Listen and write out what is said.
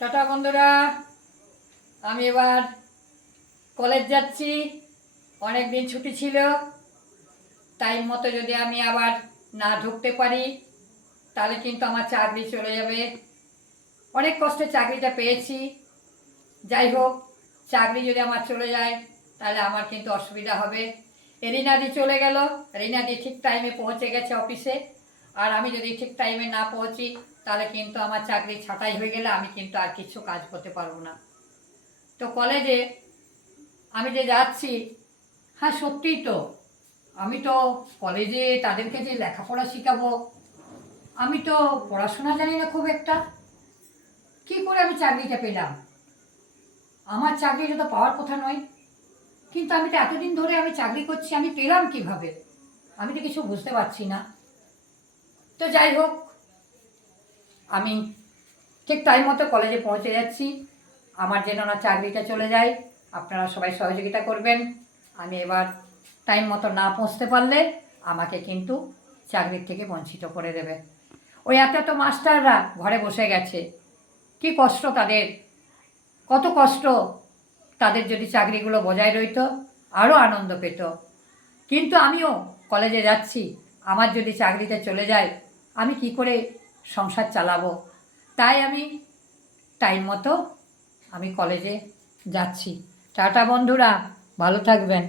Tata বন্ধুরা, আমি এবার কলেজ যাচ্ছি। অনেক দিন ছুটি ছিল, টাইম মতো যদি আমি আবার না ঢুকতে পারি তাহলে কিন্তু আমার চাকরি চলে যাবে। অনেক কষ্টে চাকরিটা পেয়েছি। যাই হোক, চাকরি যদি আমার চলে যায় তাহলে আমার কিন্তু অসুবিধা হবে। রিনাদি চলে গেল, রিনাদি ঠিক টাইমে পৌঁছে গেছে অফিসে, আর আমি যদি ঠিক টাইমে না পৌঁছি তাহলে কিন্তু আমার চাকরি ছাঁটাই হয়ে গেলে আমি কিন্তু আর কিছু কাজ করতে পারবো না। তো কলেজে আমি যে যাচ্ছি, হ্যাঁ সত্যিই তো, আমি তো কলেজে তাদেরকে যে লেখাপড়া শেখাবো, আমি তো পড়াশোনা জানি না খুব একটা। কী করে আমি চাকরিটা পেলাম? আমার চাকরিটা তো পাওয়ার কথা নয়, কিন্তু আমি তো এতদিন ধরে আমি চাকরি করছি, আমি পেলাম কিভাবে? আমি তো কিছু বুঝতে পারছি না। তো যাই হোক, আমি ঠিক টাইম মতো কলেজে পৌঁছে যাচ্ছি। আমার যেন না চাকরিটা চলে যায়, আপনারা সবাই সহযোগিতা করবেন। আমি এবার টাইম মতো না পৌঁছতে পারলে আমাকে কিন্তু চাকরির থেকে বঞ্চিত করে দেবে। ওই এত এত মাস্টাররা ঘরে বসে গেছে, কি কষ্ট তাদের, কত কষ্ট তাদের। যদি চাকরিগুলো বজায় রইত আরও আনন্দ পেত। কিন্তু আমিও কলেজে যাচ্ছি, আমার যদি চাকরিতে চলে যায় আমি কি করে সংসার চালাবো? তাই আমি টাইম মতো আমি কলেজে যাচ্ছি। টাটা বন্ধুরা, ভালো থাকবেন।